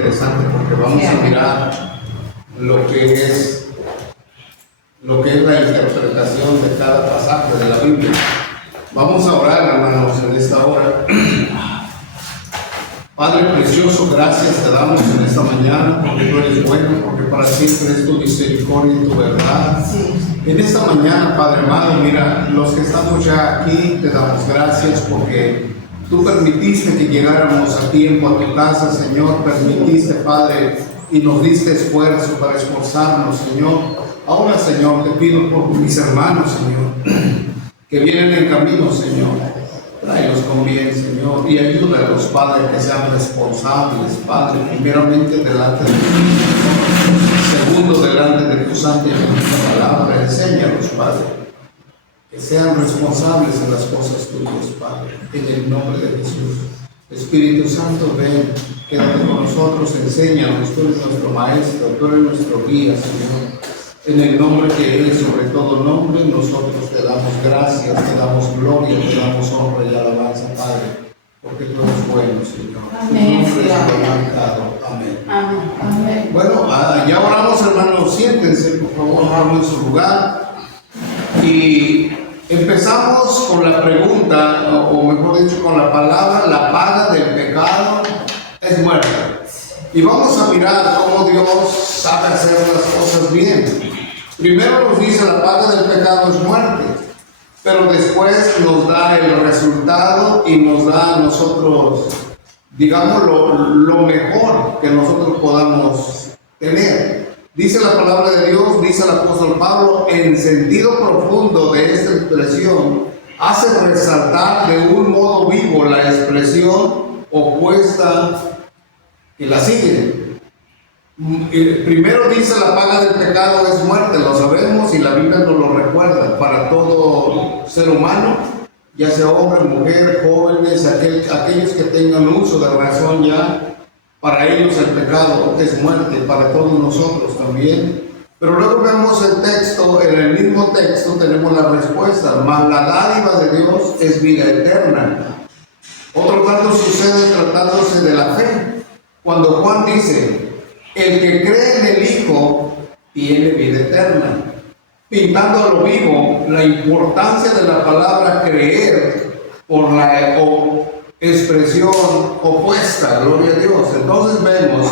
Interesante porque vamos a mirar lo que es la interpretación de cada pasaje de la Biblia. Vamos a orar, hermanos, en esta hora. Padre precioso, gracias te damos en esta mañana porque tú eres bueno, porque para siempre es tu misericordia y tu verdad. Sí. En esta mañana, Padre amado, mira, los que estamos ya aquí, te damos gracias porque tú permitiste que llegáramos a tiempo a tu casa, Señor. Permitiste, Padre, y nos diste esfuerzo para esforzarnos, Señor. Ahora, Señor, te pido por mis hermanos, Señor, que vienen en camino, Señor. Tráelos con bien, Señor, y ayúdalos, Padre, que sean responsables, Padre, primeramente delante de ti, segundo delante de tu santa y bendita palabra. Enséñalos, Padre, que sean responsables en las cosas tuyas, Padre, en el nombre de Jesús. Espíritu Santo, ven, quédate con nosotros, enséñanos, tú eres nuestro maestro, tú eres nuestro guía, Señor. En el nombre que es sobre todo nombre, nosotros te damos gracias, te damos gloria, te damos honra y alabanza, Padre, porque tú eres bueno, Señor. Amén. Tu nombre es glorificado. Amén. Amén. Amén. Bueno, ya oramos, hermanos, siéntense, por favor, vamos en su lugar. Y empezamos con la pregunta, o mejor dicho, con la palabra: la paga del pecado es muerte. Y vamos a mirar cómo Dios sabe hacer las cosas bien. Primero nos dice la paga del pecado es muerte, pero después nos da el resultado y nos da a nosotros, digamos, lo mejor que nosotros podamos tener. Dice la palabra de Dios, dice el apóstol Pablo, en sentido profundo de esta expresión, hace resaltar de un modo vivo la expresión opuesta que la sigue. Primero dice la paga del pecado es muerte, lo sabemos y la Biblia nos lo recuerda para todo ser humano, ya sea hombre, mujer, jóvenes, aquellos que tengan uso de razón ya, para ellos el pecado es muerte, para todos nosotros también. Pero luego vemos el texto, en el mismo texto tenemos la respuesta: mas la dádiva de Dios es vida eterna. Otro tanto sucede tratándose de la fe, cuando Juan dice: el que cree en el Hijo tiene vida eterna, pintando a lo vivo la importancia de la palabra creer por la expresión opuesta, gloria a Dios. Entonces vemos,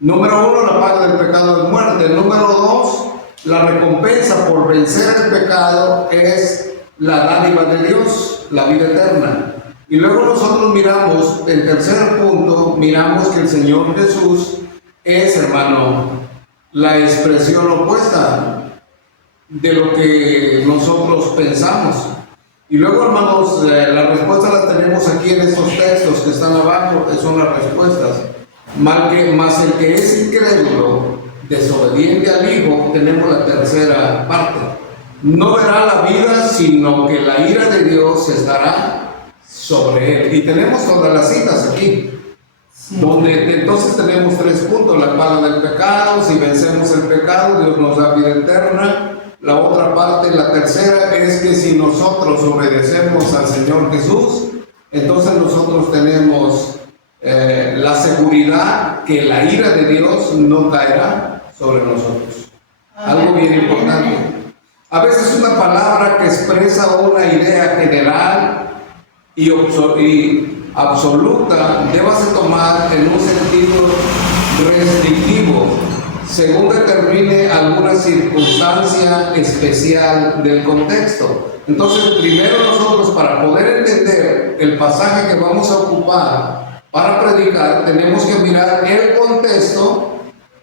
número uno, la paga del pecado es muerte. Número dos, la recompensa por vencer el pecado es la dádiva de Dios, la vida eterna. Y luego nosotros miramos, en tercer punto, miramos que el Señor Jesús es, hermano, la expresión opuesta de lo que nosotros pensamos. Y luego, hermanos, la respuesta la tenemos aquí en estos textos que están abajo, que son las respuestas. Más el que es incrédulo, desobediente al Hijo, tenemos la tercera parte. No verá la vida, sino que la ira de Dios estará sobre él. Y tenemos todas las citas aquí. Sí. Donde entonces tenemos tres puntos: la paga del pecado, si vencemos el pecado, Dios nos da vida eterna. La otra parte, la tercera, es que si nosotros obedecemos al Señor Jesús, entonces nosotros tenemos la seguridad que la ira de Dios no caerá sobre nosotros. Algo bien importante. A veces una palabra que expresa una idea general y absoluta debase tomar en un sentido restrictivo según determine alguna circunstancia especial del contexto. Entonces, primero nosotros, para poder entender el pasaje que vamos a ocupar para predicar, tenemos que mirar el contexto,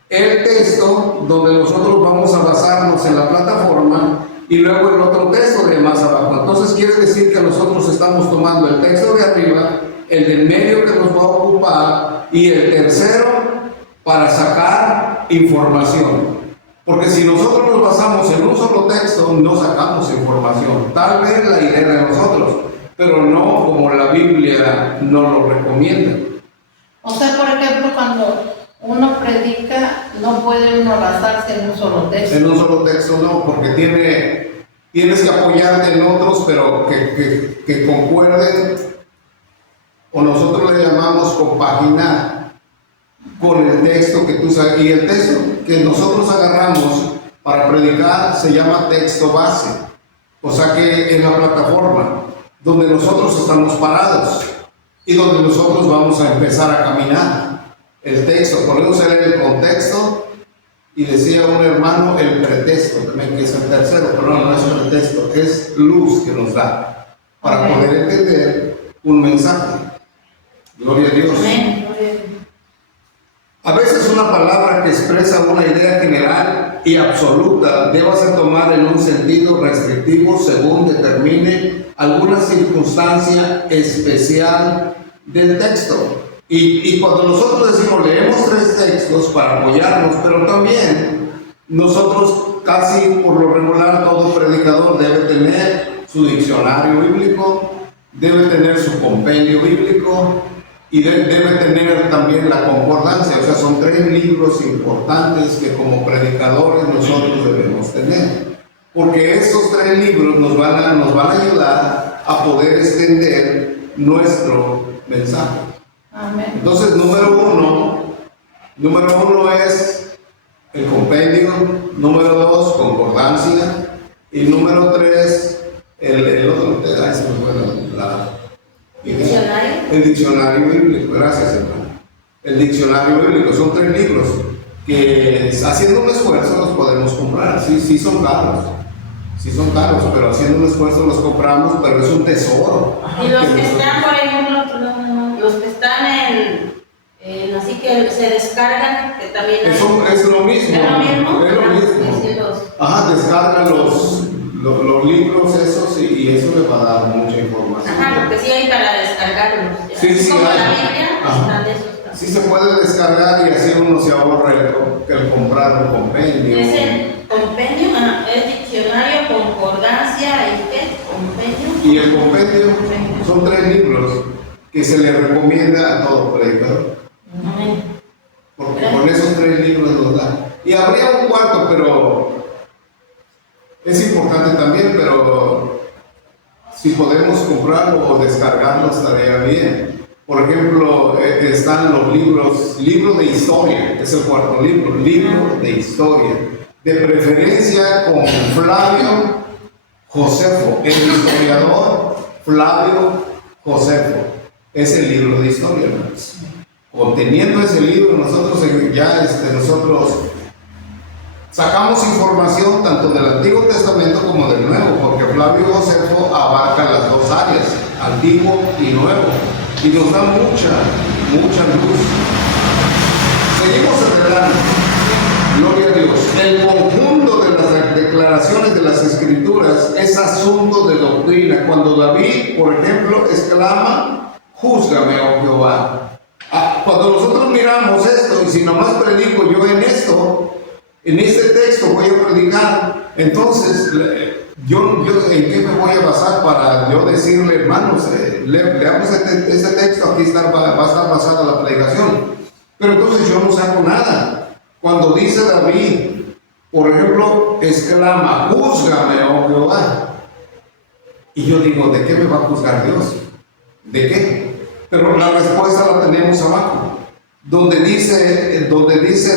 el texto donde nosotros vamos a basarnos en la plataforma, y luego el otro texto de más abajo. Entonces quiere decir que nosotros estamos tomando el texto de arriba, el del medio que nos va a ocupar, y el tercero para sacar información. Porque si nosotros nos basamos en un solo texto, no sacamos información. Tal vez la idea de nosotros, pero no como la Biblia nos lo recomienda. O sea, por ejemplo, cuando uno predica, no puede uno basarse en un solo texto. En un solo texto no, porque tienes que apoyarte en otros, pero que concuerden, o nosotros le llamamos compaginar. con el texto que tú sabes. Y el texto que nosotros agarramos para predicar se llama texto base. O sea que en la plataforma donde nosotros estamos parados y donde nosotros vamos a empezar a caminar. El texto, podemos leer el contexto y decía un hermano el pretexto, también que es el tercero, pero no es pretexto, es luz que nos da para poder entender un mensaje. Gloria a Dios. A veces una palabra que expresa una idea general y absoluta debe ser tomada en un sentido restrictivo según determine alguna circunstancia especial del texto. Y cuando nosotros decimos, leemos 3 textos para apoyarnos, pero también nosotros casi por lo regular todo predicador debe tener su diccionario bíblico, debe tener su compendio bíblico y debe tener también la concordancia. O sea, son 3 libros importantes que como predicadores nosotros debemos tener, porque estos 3 libros nos van a ayudar a poder extender nuestro mensaje. Amén. Entonces, número uno es el compendio, número 2, concordancia, y número 3, el otro, se me fue la ¿Diccionario? El diccionario bíblico. Gracias, hermano. El diccionario bíblico son 3 libros que haciendo un esfuerzo los podemos comprar. Sí son caros. Sí son caros, pero haciendo un esfuerzo los compramos, pero es un tesoro. Y los que están, por ejemplo, los que están así que se descargan, que también hay. Eso es lo mismo. ¿Es lo mismo? Es lo mismo. Sí, Ajá, descargan los libros esos y eso le va a dar mucha información. Ajá, porque sí hay para descargarlos. Sí, como hay. la Biblia, están de esos. Sí se puede descargar y así uno se ahorra el comprar un compendio. Es el compendio, es diccionario, concordancia, ¿y qué? Compendio. Y el compendio son 3 libros que se le recomienda a todo predicador. Amén. Porque con esos 3 libros nos da. Y habría un cuarto, pero es importante también, pero si podemos comprarlo o descargarlo estaría bien. Por ejemplo, están los libro de historia, es el 4º libro de historia. De preferencia con Flavio Josefo, el historiador Flavio Josefo. Es el libro de historia, hermanos. Conteniendo ese libro, nosotros nosotros sacamos información tanto del Antiguo Testamento como del Nuevo, porque Flavio Josefo abarca las 2 áreas, Antiguo y Nuevo, y nos da mucha luz. Seguimos adelante. Gloria a Dios. El conjunto de las declaraciones de las Escrituras es asunto de doctrina. Cuando David, por ejemplo, exclama, júzgame, oh Jehová. Cuando nosotros miramos esto, y si nomás predico yo en este texto voy a predicar, entonces yo en qué me voy a basar para yo decirle, hermanos, leamos este texto, aquí va a estar basada la predicación. Pero entonces yo no saco nada. Cuando dice David, por ejemplo, exclama, júzgame, oh Jehová. Y yo digo, ¿de qué me va a juzgar Dios? ¿De qué? Pero la respuesta la tenemos abajo, donde dice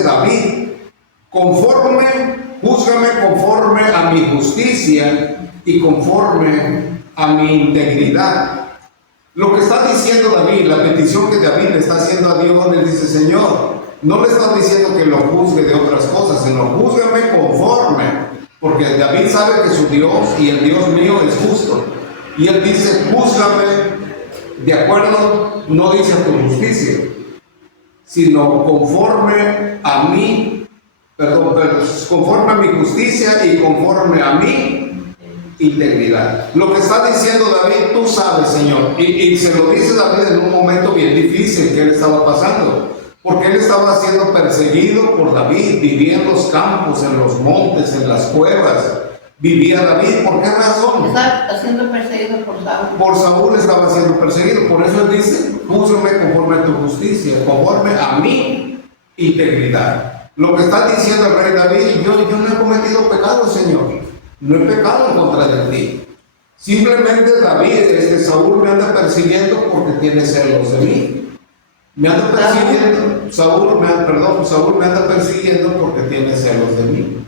David, júzgame conforme a mi justicia y conforme a mi integridad. Lo que está diciendo David, la petición que David le está haciendo a Dios, le dice, Señor, no le está diciendo que lo juzgue de otras cosas, sino júzgame conforme, porque David sabe que su Dios y el Dios mío es justo. Y él dice, júzgame de acuerdo, no dice a tu justicia, sino conforme a mí, conforme a mi justicia y conforme a mi integridad. Lo que está diciendo David, tú sabes, Señor, y se lo dice David en un momento bien difícil que él estaba pasando, porque él estaba siendo perseguido por David, vivía en los campos, en los montes, en las cuevas. Vivía David, ¿por qué razón? Está siendo perseguido por Saúl. Por Saúl estaba siendo perseguido, por eso él dice, júzgame conforme a tu justicia, conforme a mi integridad. Lo que está diciendo el rey David, yo no he cometido pecado, Señor, no he pecado en contra de ti. Simplemente David, Saúl me anda persiguiendo porque tiene celos de mí. Me anda persiguiendo, Saúl me anda persiguiendo porque tiene celos de mí,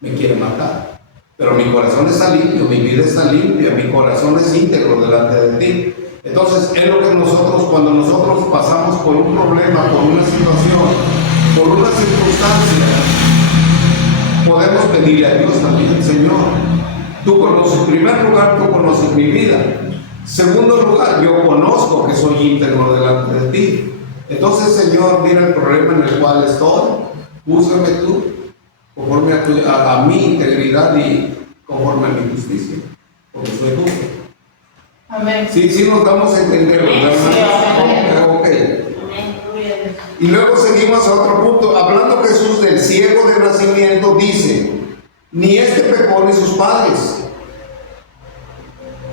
me quiere matar. Pero mi corazón está limpio, mi vida está limpia, mi corazón es íntegro delante de ti. Entonces, es lo que nosotros, cuando nosotros pasamos por un problema, por una situación, por una circunstancia, podemos pedirle a Dios también, Señor, tú conoces, en primer lugar, tú conoces mi vida. Segundo lugar, yo conozco que soy íntegro delante de ti. Entonces, Señor, mira el problema en el cual estoy, júzgame tú, conforme a mi integridad y conforme a mi justicia, porque soy justo. Amén. Sí, nos damos a entender, ¿verdad? Ok. Y luego seguimos a otro punto. Hablando Jesús del ciego de nacimiento, dice: ni este pecó ni sus padres.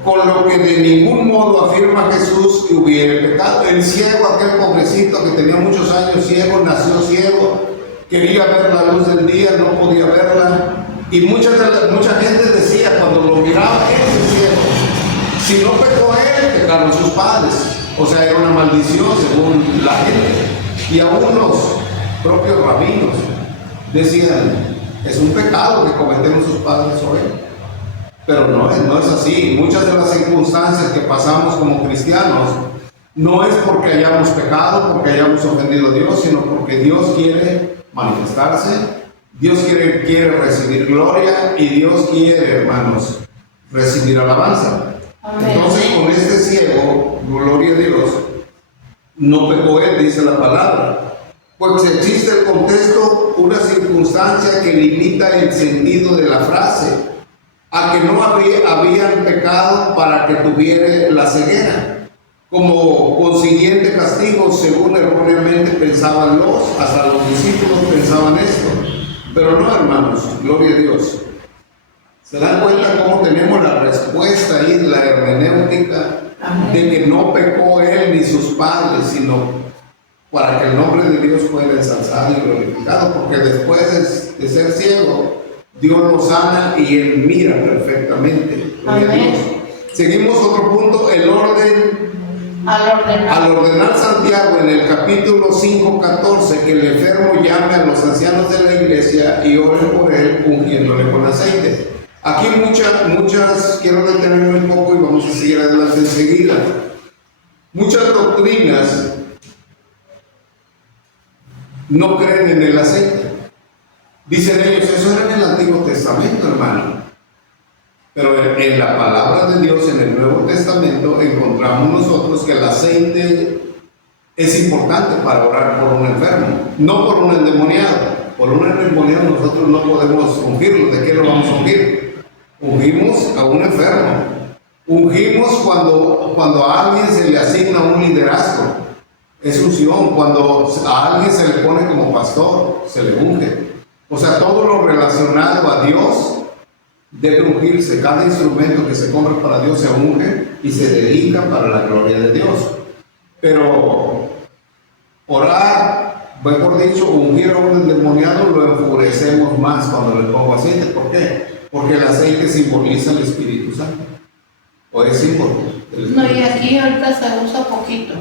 Con lo que de ningún modo afirma Jesús que hubiera pecado. El ciego, aquel pobrecito que tenía muchos años ciego, nació ciego, quería ver la luz del día, no podía verla. Y mucha gente decía cuando lo miraba, ese ciego, si no pecó él, pecaron sus padres. O sea, era una maldición según la gente. Y aún los propios rabinos decían, es un pecado que cometieron sus padres o él. Pero no es así. Muchas de las circunstancias que pasamos como cristianos no es porque hayamos pecado, porque hayamos ofendido a Dios, sino porque Dios quiere manifestarse, Dios quiere recibir gloria y Dios quiere, hermanos, recibir alabanza. Amén. Entonces, con este ciego, gloria a Dios, no pecó él, dice la palabra. Pues existe el contexto, una circunstancia que limita el sentido de la frase a que no habían pecado para que tuviera la ceguera, como consiguiente castigo, según erróneamente pensaban hasta los discípulos pensaban esto. Pero no, hermanos, gloria a Dios. ¿Se dan cuenta cómo tenemos la respuesta ahí, la hermenéutica, de que no pecó él ni sus padres, sino para que el nombre de Dios fuera ensalzado y glorificado? Porque después de ser ciego, Dios lo sana y él mira perfectamente. Gloria a Dios. Seguimos otro punto, el orden. Al ordenar Santiago en el capítulo 5:14 que el enfermo llame a los ancianos de la iglesia y oren por él ungiéndole con aceite. Aquí muchas, quiero detenerme un poco y vamos a seguir adelante enseguida. Muchas doctrinas no creen en el aceite. Dicen ellos, eso era en el Antiguo Testamento, hermano. Pero en la palabra de Dios, en el Nuevo Testamento, encontramos nosotros que el aceite es importante para orar por un enfermo, no por un endemoniado. Por un endemoniado nosotros no podemos ungirlo. ¿De qué lo vamos a ungir? Ungimos a un enfermo. Ungimos cuando a alguien se le asigna un liderazgo. Es unción. Cuando a alguien se le pone como pastor, se le unge. O sea, todo lo relacionado a Dios debe ungirse. Cada instrumento que se compra para Dios se unge y se dedica para la gloria de Dios. Pero orar, mejor dicho, ungir a un endemoniado, lo enfurecemos más cuando le pongo aceite. ¿Por qué? Porque el aceite simboliza el Espíritu Santo. O es símbolo del Espíritu No, y aquí ahorita se usa poquito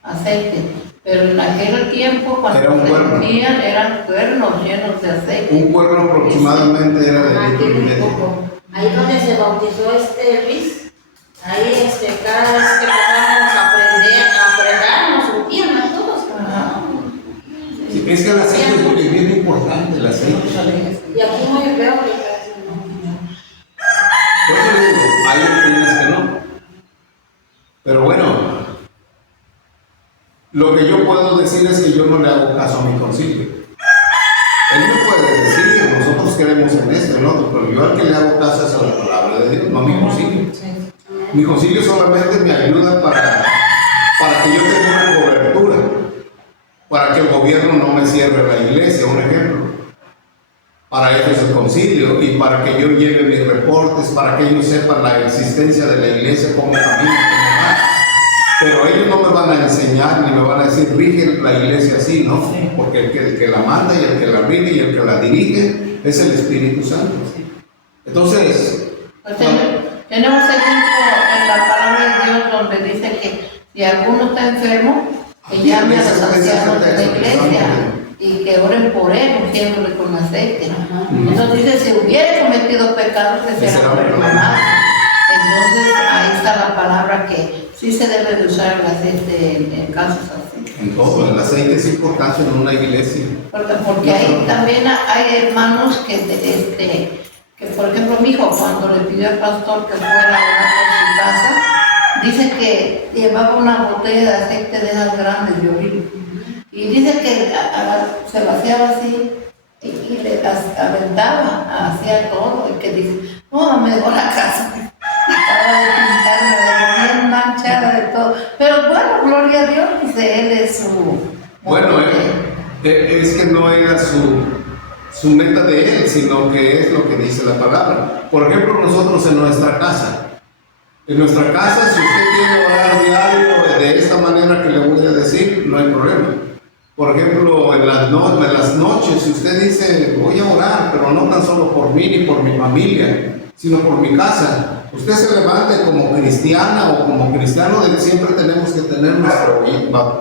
aceite. Pero en aquel tiempo, cuando Era un se cuerno. ungían, eran cuernos llenos de aceite. Un cuerno aproximadamente era de litro y medio. Ahí donde se bautizó Luis, ahí cada vez que pasamos a aprender, nos ungían a todos. Ajá. Sí, es que el aceite es bien importante, el aceite. Y aquí muy feo que casi no. Por eso digo, hay doctrinas que no. Pero bueno, lo que yo puedo decir es que yo no le hago caso a mi concilio. Él me puede decir, nosotros creemos en esto, ¿no? Pero yo al que le hago caso es a la palabra de Dios, no a mi concilio. Mi concilio solamente me ayuda para que yo tenga una cobertura, para que el gobierno no me cierre la iglesia, un ejemplo. Para eso es el concilio y para que yo lleve mis reportes, para que ellos sepan la existencia de la iglesia, cómo camina, cómo va. Pero ellos no me van a enseñar ni me van a decir, rige la iglesia así, ¿no? Sí. Porque el que la manda y el que la rige y el que la dirige es el Espíritu Santo. Entonces, Pues tenemos el punto en la palabra de Dios donde dice que si alguno está enfermo, que llame a los Ese ancianos de la texto que iglesia estamos y que oren por él, ungiéndole con aceite. Ajá. Entonces dice, si hubiera cometido pecados, que Que será será perdonado. Entonces ahí está la palabra que sí se debe de usar el aceite en casos así. En todo, el aceite es importante en una iglesia. Porque ahí también hay hermanos que por ejemplo mi hijo cuando le pidió al pastor que fuera a orar por su casa, dice que llevaba una botella de aceite de esas grandes de olivo. Y dice que se vaciaba así y le aventaba, hacía todo. Y que dice, no, mejor la casa. Acaba de pintarme, de bien manchada de todo. Pero bueno, gloria a Dios, dice él es su... Bueno, es que no era su meta de él, sino que es lo que dice la palabra. Por ejemplo, nosotros en nuestra casa, si usted quiere orar diario de esta manera que le voy a decir, no hay problema. Por ejemplo, en las noches, si usted dice, voy a orar, pero no tan solo por mí ni por mi familia, sino por mi casa, usted se levante como cristiana o como cristiano, siempre tenemos que tener nuestra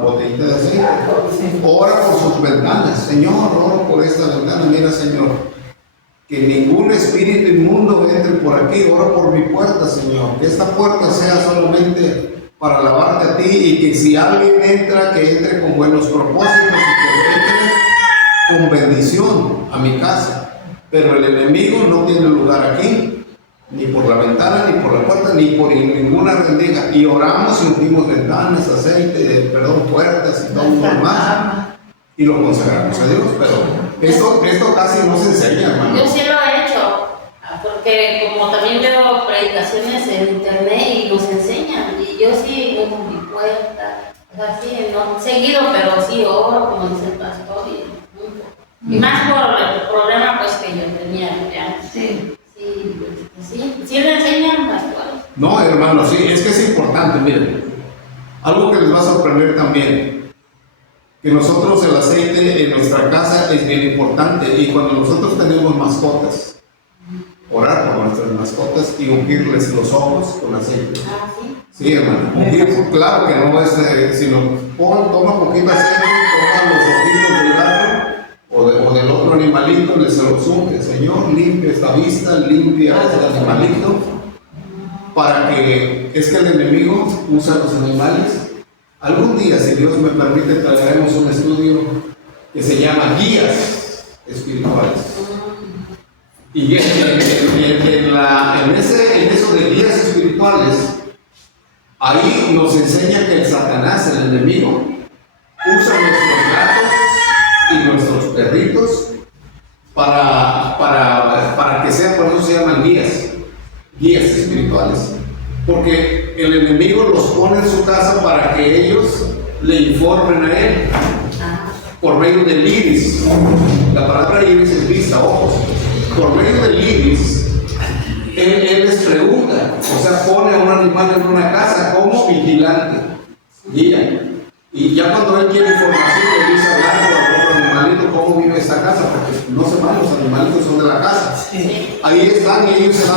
botellita de aceite. Ora por sus ventanas. Señor, oro por esta ventana. Mira, Señor, que ningún espíritu inmundo entre por aquí. Oro por mi puerta, Señor. Que esta puerta sea solamente para alabarte a ti, y que si alguien entra, que entre con buenos propósitos y que entre con bendición a mi casa. Pero el enemigo no tiene lugar aquí, ni por la ventana, ni por la puerta, ni por ninguna rendija. Y oramos y ungimos ventanas, aceite, puertas y todo lo demás, y lo consagramos a Dios. Pero esto casi no se enseña, hermano. Yo sí lo he hecho, porque como también veo predicaciones en internet y nos enseñan, y yo sí pongo mi puerta, o sea, sí, no seguido, pero sí oro, como dice el pastor, y más por el problema pues que yo tenía ya. Sí. Sí le enseñan, pastor. No, hermano, sí, es que es importante. Miren, algo que les va a sorprender también, que nosotros el aceite en nuestra casa es bien importante, y cuando nosotros tenemos mascotas, orar por nuestras mascotas y ungirles los ojos con aceite. Ah, sí. Sí, hermano, ungir, claro que no es, sino toma poquito aceite, toma los ojitos del gato o del otro animalito, les se los unge. Señor, limpia esta vista, limpia este animalito, para que, es que el enemigo usa los animales. Algún día, si Dios me permite, traeremos un estudio que se llama Guías Espirituales. Y en eso de guías espirituales, ahí nos enseña que el Satanás, el enemigo, usa nuestros gatos y nuestros perritos para que sean, por eso se llaman guías espirituales. Porque el enemigo los pone en su casa para que ellos le informen a él por medio del iris. La palabra iris es vista, ojos. Por medio del iris, él les pregunta, o sea, pone a un animal en una casa como vigilante, guía. Y ya cuando él quiere información, le dice hablando al otro animalito cómo vive esta casa, porque no se van, los animalitos son de la casa. Sí. Ahí están y ellos se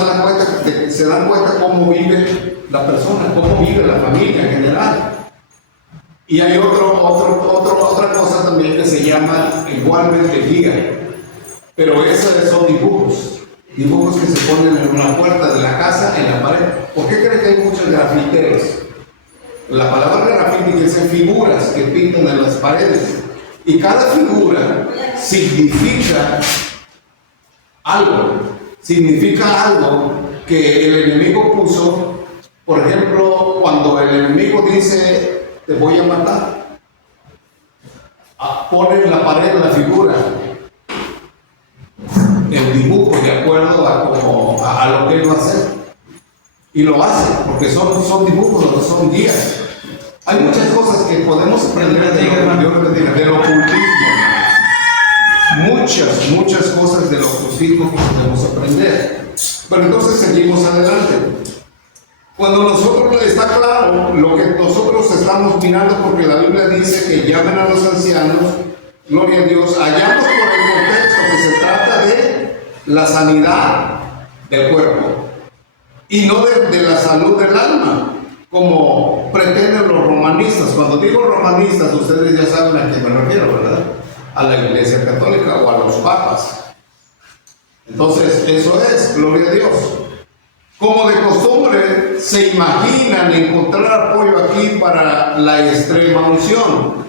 dan cuenta cómo vive la persona, cómo vive la familia en general. Y hay otra cosa también que se llama igualmente guía, pero esos son dibujos que se ponen en una puerta de la casa, en la pared. ¿Por qué creen que hay muchos grafiteros? La palabra grafiti quiere decir figuras que pintan en las paredes, y cada figura significa algo que el enemigo puso. Por ejemplo, cuando el enemigo dice te voy a matar, pone en la pared la figura, el dibujo de acuerdo a lo que él va a hacer, y lo hace porque son dibujos, son guías. Hay muchas cosas que podemos aprender del ocultismo. Muchas cosas del ocultismo que podemos aprender. Pero entonces seguimos adelante. Cuando nosotros, está claro lo que nosotros estamos mirando, porque la Biblia dice que llamen a los ancianos, gloria a Dios, hallamos por el contexto que se trata de la sanidad del cuerpo y no de la salud del alma. como pretenden los romanistas. Cuando digo romanistas, ustedes ya saben a qué me refiero, ¿verdad? A la Iglesia Católica o a los papas. Entonces, eso es, gloria a Dios. Como de costumbre, se imaginan encontrar apoyo aquí para la extrema unción.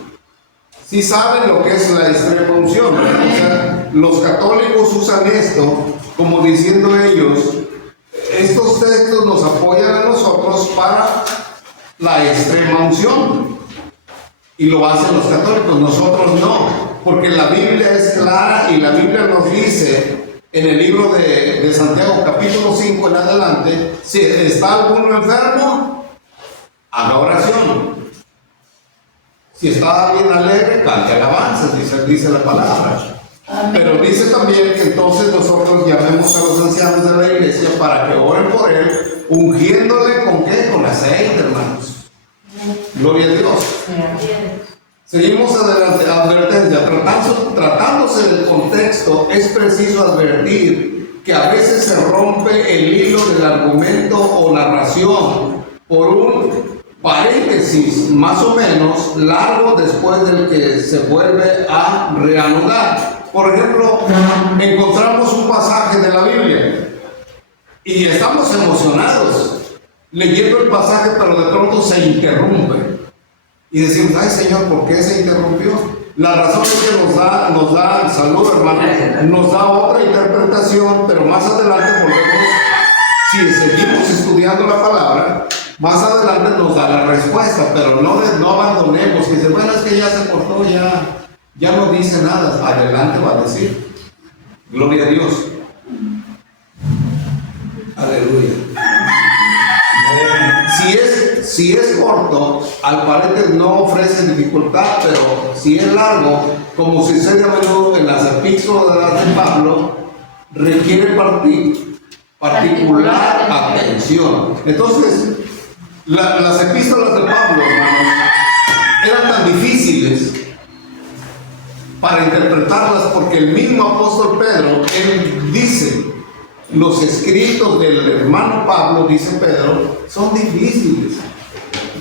Sí saben lo que es la extrema unción, ¿verdad? O sea, los católicos usan esto como diciendo ellos, estos textos nos apoyan a nosotros para la extrema unción. Y lo hacen los católicos, nosotros no, porque la Biblia es clara y la Biblia nos dice en el libro de Santiago capítulo 5 en adelante, si está alguno enfermo, haga oración. Si está alguien alegre, cante alabanzas, dice la palabra. Amén. Pero dice también que entonces nosotros llamemos a los ancianos de la iglesia para que oren por él, ungiéndole con qué, con aceite, hermanos. Gloria a Dios. Seguimos adelante. Advertencia. Tratándose del contexto, es preciso advertir que a veces se rompe el hilo del argumento o narración por un paréntesis más o menos largo después del que se vuelve a reanudar. Por ejemplo, encontramos un pasaje de la Biblia y estamos emocionados leyendo el pasaje, pero de pronto se interrumpe. Y decimos, ay Señor, ¿por qué se interrumpió? La razón es que nos da, salud hermano, nos da otra interpretación, pero más adelante volvemos, si seguimos estudiando la palabra, más adelante nos da la respuesta, pero no abandonemos, que dice, bueno, es que ya se cortó, ya no dice nada, adelante va a decir. Gloria a Dios. Aleluya. Si es corto, al parecer no ofrece dificultad, pero si es largo, como sucede a menudo en las epístolas de Pablo, requiere particular atención. Entonces, las epístolas de Pablo, hermanos, eran tan difíciles para interpretarlas porque el mismo apóstol Pedro, él dice, los escritos del hermano Pablo, dice Pedro, son difíciles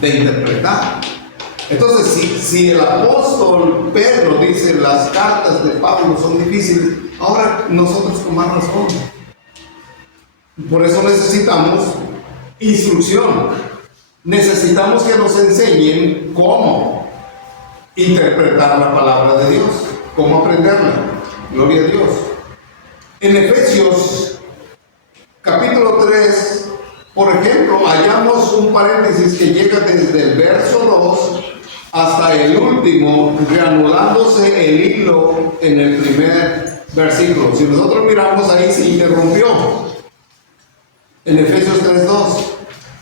de interpretar. Entonces, si el apóstol Pedro dice las cartas de Pablo son difíciles, ahora nosotros con más razón. Por eso necesitamos instrucción. Necesitamos que nos enseñen cómo interpretar la palabra de Dios, cómo aprenderla. Gloria a Dios. En Efesios capítulo 3, por ejemplo, hallamos un paréntesis que llega desde el verso 2 hasta el último, reanudándose el hilo en el primer versículo. Si nosotros miramos ahí, se interrumpió en Efesios 3:2,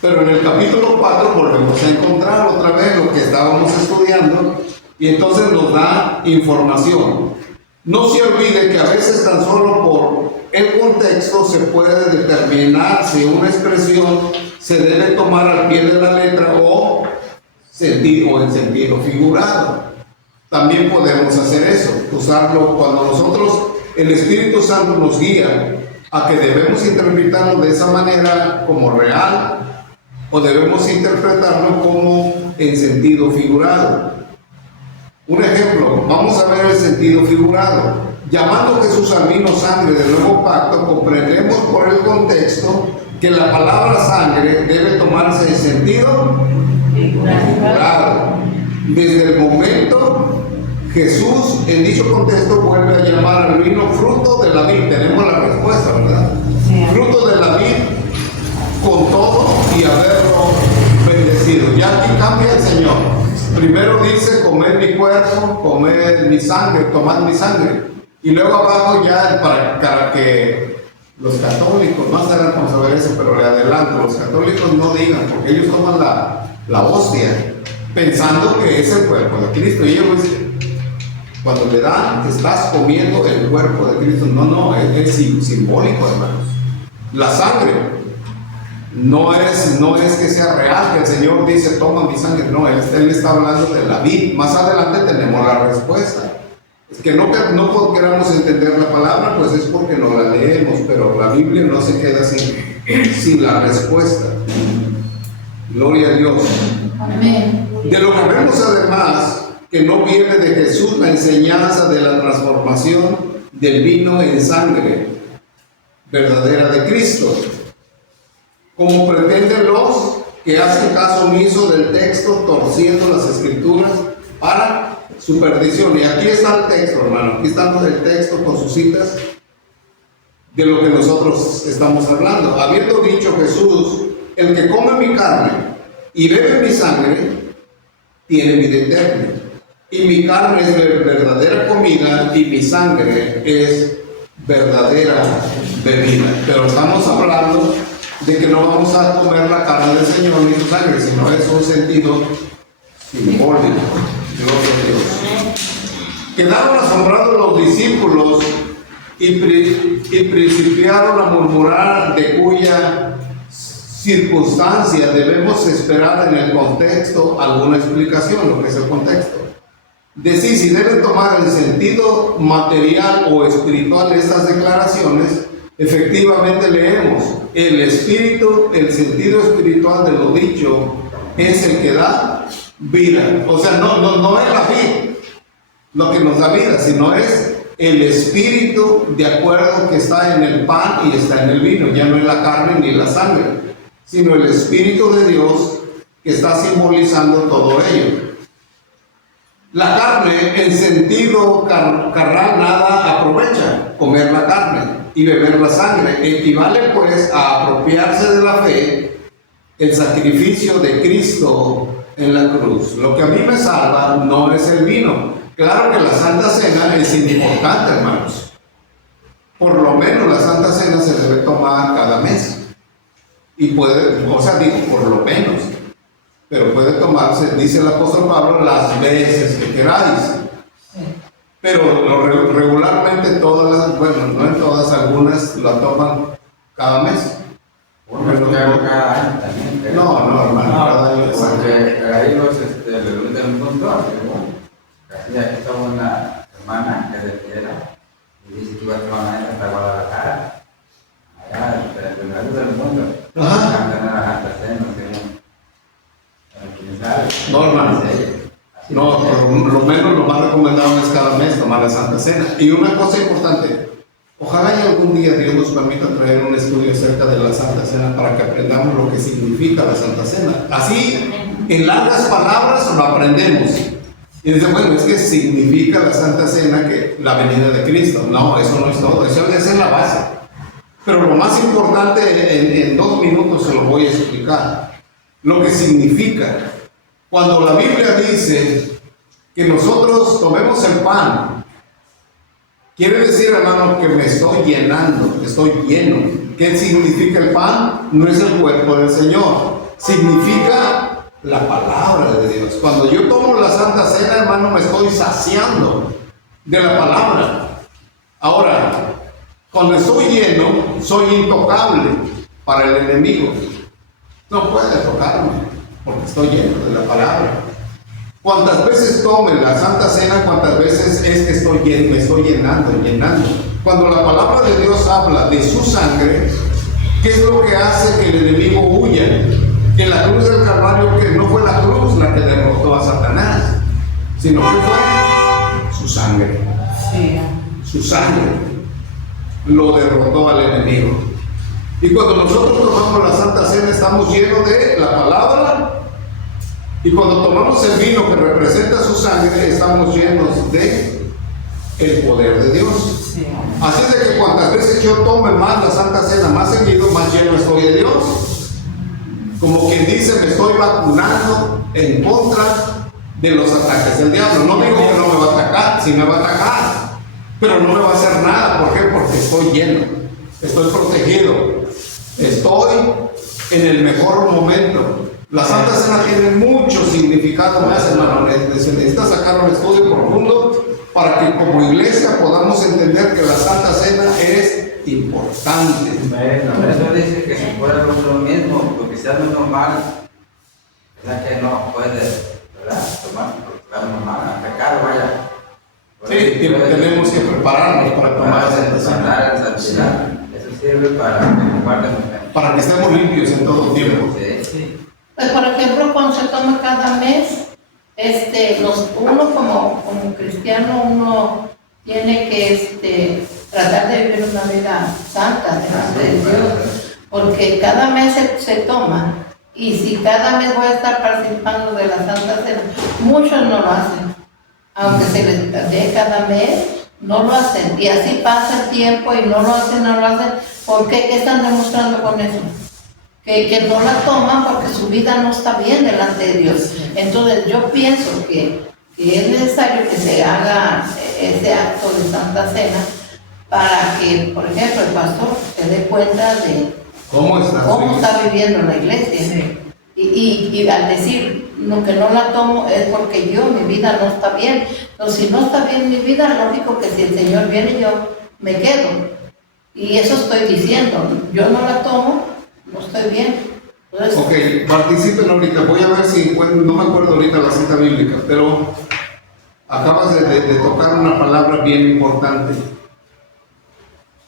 pero en el capítulo 4 volvemos a encontrar otra vez lo que estábamos estudiando y entonces nos da información. No se olvide que a veces tan solo por el contexto se puede determinar si una expresión se debe tomar al pie de la letra o en sentido figurado. También podemos hacer eso, usarlo cuando nosotros, el Espíritu Santo nos guía a que debemos interpretarlo de esa manera como real o debemos interpretarlo como en sentido figurado. Un ejemplo, vamos a ver el sentido figurado. Llamando Jesús al vino sangre del nuevo pacto, comprendemos por el contexto que la palabra sangre debe tomarse en sentido figurado. Desde el momento Jesús en dicho contexto vuelve a llamar al vino fruto de la vid. Tenemos la respuesta, ¿verdad? Sí. Fruto de la vid con todo y haberlo bendecido. Ya aquí cambia el Señor. Primero dice, comed mi cuerpo, comed mi sangre, tomad mi sangre. Y luego abajo ya para que los católicos, más adelante vamos a ver eso, pero le adelanto, los católicos no digan, porque ellos toman la hostia, pensando que es el cuerpo de Cristo. Y ellos dicen, cuando le dan, estás comiendo el cuerpo de Cristo. No, es simbólico, hermanos. La sangre no es que sea real, que el Señor dice, toma mi sangre. No, Él está hablando de la vid. Más adelante tenemos la respuesta. Es que no queramos entender la palabra, pues es porque no la leemos, pero la Biblia no se queda sin la respuesta. Gloria a Dios. Amén. De lo que vemos además, que no viene de Jesús la enseñanza de la transformación del vino en sangre verdadera de Cristo, como pretenden los que hacen caso omiso del texto, torciendo las escrituras para su perdición. Y aquí está el texto, hermano, aquí está el texto con sus citas de lo que nosotros estamos hablando. Habiendo dicho Jesús: el que come mi carne y bebe mi sangre tiene vida eterna, y mi carne es verdadera comida y mi sangre es verdadera bebida. Pero estamos hablando de que no vamos a comer la carne del Señor ni su sangre, sino es un sentido simbólico. Gloria a Dios. Quedaron asombrados los discípulos y principiaron a murmurar, de cuya circunstancia debemos esperar en el contexto alguna explicación, lo que es el contexto. Decir si deben tomar el sentido material o espiritual de estas declaraciones. Efectivamente leemos: el espíritu, el sentido espiritual de lo dicho es el que da vida. O sea, no es la vida lo que nos da vida, sino es el espíritu, de acuerdo, que está en el pan y está en el vino. Ya no es la carne ni la sangre, sino el espíritu de Dios que está simbolizando todo ello. La carne, en sentido carnal, nada aprovecha. Comer la carne y beber la sangre equivale pues a apropiarse de la fe, el sacrificio de Cristo en la cruz. Lo que a mí me salva no es el vino. Claro que la Santa Cena es importante, hermanos. Por lo menos la Santa Cena se debe tomar cada mes. Y puede, o sea, digo, por lo menos. Pero puede tomarse, dice el apóstol Pablo, las veces que queráis. Pero regularmente todas las, bueno, no en todas, algunas la toman cada mes. Bueno, que hago cada año también. Pero... No, hermano, cada año es porque ahí los le doy un punto, casi aquí está una hermana que es de Piedra y dice que iba a tomar hasta Guadalajara, allá, pero el primer del mundo. Ajá. No, hermano. No, por lo menos lo más recomendado es cada mes tomar la Santa Cena. Y una cosa importante, ojalá y algún día Dios nos permita traer un estudio acerca de la Santa Cena para que aprendamos lo que significa la Santa Cena. Así, en largas palabras, lo aprendemos. Y dice, bueno, es que significa la Santa Cena que la venida de Cristo. No, eso no es todo, eso es la base. Pero lo más importante, en 2 minutos se lo voy a explicar. Lo que significa. Cuando la Biblia dice que nosotros tomemos el pan, quiere decir, hermano, que me estoy llenando, estoy lleno. ¿Qué significa el pan? No es el cuerpo del Señor, significa la palabra de Dios. Cuando yo tomo la Santa Cena, hermano, me estoy saciando de la palabra. Ahora, cuando estoy lleno, soy intocable para el enemigo. No puede tocarme, porque estoy lleno de la palabra. Cuantas veces tome la Santa Cena, cuantas veces es que estoy lleno, me estoy llenando. Cuando la palabra de Dios habla de su sangre, ¿qué es lo que hace que el enemigo huya? En la cruz del Calvario, que no fue la cruz la que derrotó a Satanás, sino que fue su sangre. Sí. Su sangre lo derrotó al enemigo. Y cuando nosotros tomamos la Santa Cena, estamos llenos de la palabra. Y cuando tomamos el vino que representa su sangre, estamos llenos de el poder de Dios. Sí. Así es de que cuantas veces yo tome más la Santa Cena, más seguido, más lleno estoy de Dios. Como quien dice, me estoy vacunando en contra de los ataques del diablo. No digo que no me va a atacar, sí me va a atacar, pero no me va a hacer nada. ¿Por qué? Porque estoy lleno, estoy protegido, estoy en el mejor momento. La Santa Cena tiene mucho significado más, hermano. Se necesita sacar un estudio profundo para que como iglesia podamos entender que la Santa Cena es importante. Bueno, eso dice que si fuera lo mismo, porque sea lo normal, ¿verdad? Que no puede, ¿verdad? Tomar, porque está normal, a pecar, vaya. Sí, tenemos que prepararnos para tomar la Santa Cena. Eso sirve para que estemos limpios en todo tiempo. Sí. Pues por ejemplo, cuando se toma cada mes, uno como cristiano, uno tiene que tratar de vivir una vida santa delante de Dios, porque cada mes se toma, y si cada mes voy a estar participando de la Santa Cena, muchos no lo hacen, aunque se les dé cada mes, no lo hacen, y así pasa el tiempo y no lo hacen, ¿por qué? ¿Qué están demostrando con eso? Que no la toman porque su vida no está bien delante de Dios. Entonces yo pienso que es necesario que se haga ese acto de Santa Cena para que, por ejemplo, el pastor se dé cuenta de cómo está viviendo la iglesia. Sí. Y al decir que no la tomo es porque mi vida no está bien. Entonces, si no está bien mi vida, lógico que si el Señor viene, yo me quedo. Y eso estoy diciendo. Yo no la tomo, no estoy bien. Entonces, Ok, participen ahorita. Voy a ver si no me acuerdo ahorita la cita bíblica, pero acabas de tocar una palabra bien importante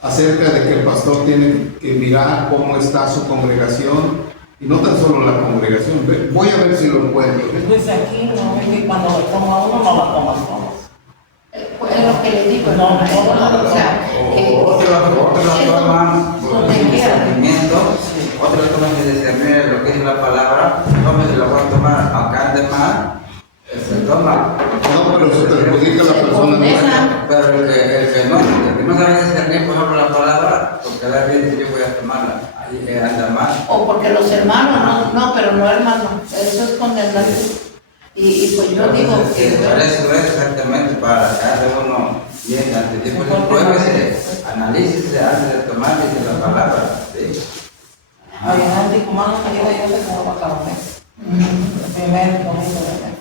acerca de que el pastor tiene que mirar cómo está su congregación, y no tan solo la congregación. Voy a ver si lo encuentro. Pues aquí no, es que cuando lo toma uno no la toma todos. es lo que le digo. No, o sea, que Otro toman donde el quiera. discernimiento, otro toman el discernir lo que es la palabra, otro se lo va a tomar acá de mal, se toma. No, pero se perjudica a la persona. Pero el que no sabe discernir, por ejemplo, la palabra, porque la vida dice yo voy a tomarla, ahí anda mal. O porque los hermanos, no, pero no hermanos, eso es condenarse. Y pues yo digo que Por eso es exactamente para cada uno bien, antes de pruébese, analícese antes de tomar dice la palabra, ¿sí? Hay gente como no me digo yo que no va a acabar. El primer domingo de mes.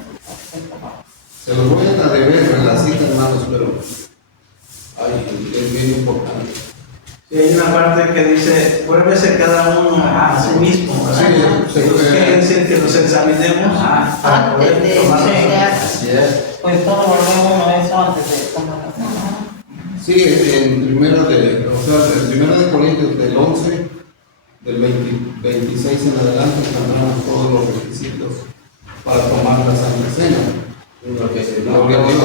Se los voy a deber en la cita, hermanos, pero es bien importante. Sí, hay una parte que dice, pruébese cada uno a sí mismo. Sí, Quiere decir que nos examinemos para antes poder de tomar. Así es. Pues todo volvemos a eso antes de tomar la cena. Sí, en primera de Corintios del 11, del 26 en adelante, tendremos todos los requisitos para tomar la Santa Cena. Lo que se Gloria a Dios.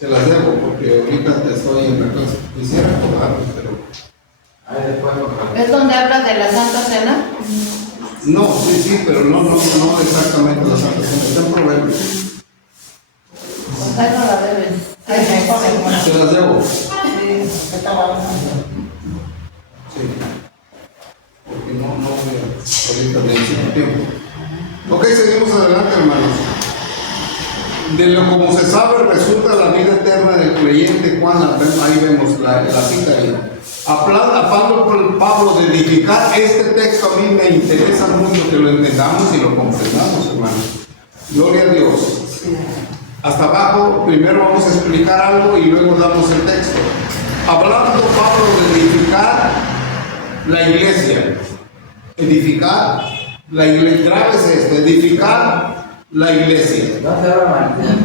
Se las debo porque ahorita estoy en recuerdo. Quisiera acordarme, pero ahí después lo ¿Es donde habla de la Santa Cena? no, sí, pero no exactamente la Santa Cena. Está en Proverbios. Pues ahí no la debes. Se las debo. Sí, ¿qué tal la Sí. Porque no voy ahorita necesito tiempo. Ok, seguimos adelante, hermanos. De lo como se sabe, resulta la vida eterna del creyente. Juan, ahí vemos la cita ahí. Hablando por Pablo de edificar, este texto a mí me interesa mucho que lo entendamos y lo comprendamos, hermanos. Gloria a Dios. Hasta abajo, primero vamos a explicar algo y luego damos el texto. Hablando Pablo de edificar la iglesia. Edificar la iglesia. Grábese edificar la iglesia. No se va a mantener.